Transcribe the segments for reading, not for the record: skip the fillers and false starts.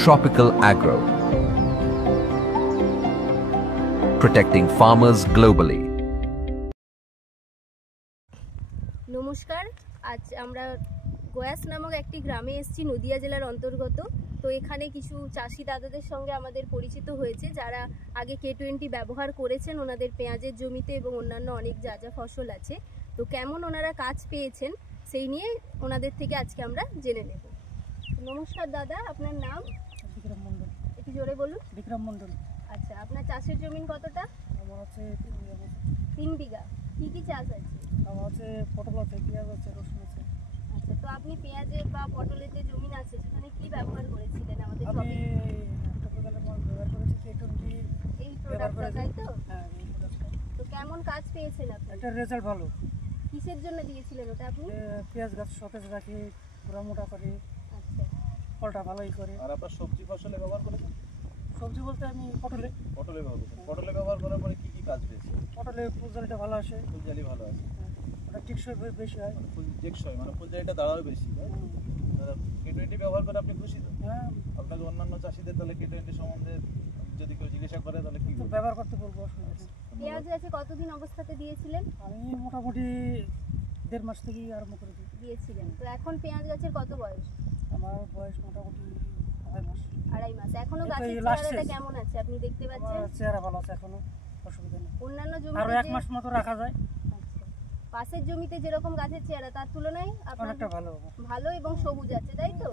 Tropical Agro, protecting farmers globally. নমস্কার, আজ আমরা গয়াস নামক একটি গ্রামে এসেছি, নদিয়া জেলার অন্তর্গত। তো এখানে কিছু চাষি দাদাদের সঙ্গে আমাদের পরিচিত হয়েছে, যারা আগে K20 ব্যবহার করেছেন ওনাদের পেঁয়াজের জমিতে এবং অন্যান্য অনেক যা যা ফসল আছে। তো কেমন ওনারা কাজ পেয়েছেন সেই নিয়ে ওনাদের থেকে আজকে আমরা জেনে নেব। নমস্কার দাদা, আপনার নাম? বিক্রম মন্ডল। একটু জোরে বলুন। বিক্রম মন্ডল। আচ্ছা, আপনার চাষের জমিন কতটা? আমার হচ্ছে 3 বিঘা। কি কি চাষ আছে? আমার হচ্ছে পটল আছে, পেঁয়াজ আছে, রসুন আছে। আচ্ছা, তো আপনি পেঁয়াজের বা পটলের যে জমিন আছে সেখানে কি ব্যবহার করেছিলেন? আমাদের আমি টপিক্যালের মাল ব্যবহার করেছি, K20 এই প্রোডাক্টটা, তাই তো? হ্যাঁ, এই প্রোডাক্টটা। তো কেমন কাজ পেয়েছেন আপনি? একটা রেজাল্ট ভালো। কিসের জন্য দিয়েছিলেন ওটা আপনি? পেঁয়াজ গাছ সতেজ রাখি, পুরা মোটা করে, আচ্ছা, ফলটা ভালোই করে। আর আপনার সবজি ফসলে ব্যবহার করেছেন? সবজি বলতে আমি পটলে ব্যবহার করেছেন। পটলে ব্যবহার করার পরে কি কি কাজ পেয়েছে? পটলে ফুলজালিটা ভালো আসে, ফুলজালি ভালো আছে, ওটা টিকসই বেশি হয়। মানে ফুল টেকসই, মানে ফুলজালিটা দাঁড়াও বেশি। দাদা, K20 ব্যবহার করে আপনি খুশি তো? হ্যাঁ, আপনাকে অন্যান্য চাষিদের তাহলে K20 সম্বন্ধে যদি কেউ জিজ্ঞাসা করে তাহলে কি তো বলবেন? ব্যবহার করতে বলবো, অসুবিধা নেই। পেঁয়াজ আছে কতদিন অবস্থাতে দিয়েছিলেন? আমি মোটামুটি 1.5 মাস থেকেই আরম্ভ করে দিয়েছিলেন। তো এখন পেঁয়াজ গাছের কত বয়স? আমার বয়স মোটামুটি 2.5 মাস। 2.5 মাস। এখনো এই তো গাছের এই last চেহারাটা stage। কেমন আছে আপনি দেখতে পাচ্ছেন? আমার চেহারা ভালো আছে এখনো, অসুবিধা নেই। অন্যান্য আরো জমিতে 1 মাস মতো রাখা যায়, আচ্ছা, পাশের জমিতে যেরকম গাছের চেহারা তার তুলনায় আপনার অনেকটা ভালো। ভালো এবং সবুজ আছে, তাই তো?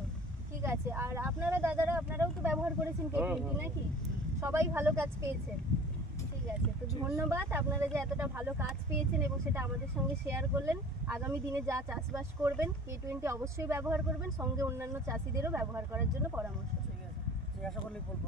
ঠিক আছে। আর আপনারা দাদারা, আপনারাও তো ব্যবহার করেছেন K20 নাকি? সবাই ভালো কাজ পেয়েছেন। ঠিক আছে, তো ধন্যবাদ আপনারা যে এতটা ভালো কাজ পেয়েছেন এবং সেটা আমাদের সঙ্গে শেয়ার করলেন। আগামী দিনে যা চাষবাস করবেন K20 অবশ্যই ব্যবহার করবেন, সঙ্গে অন্যান্য চাষিদেরও ব্যবহার করার জন্য পরামর্শ। ঠিক আছে, জিজ্ঞাসা করলেই বলবো।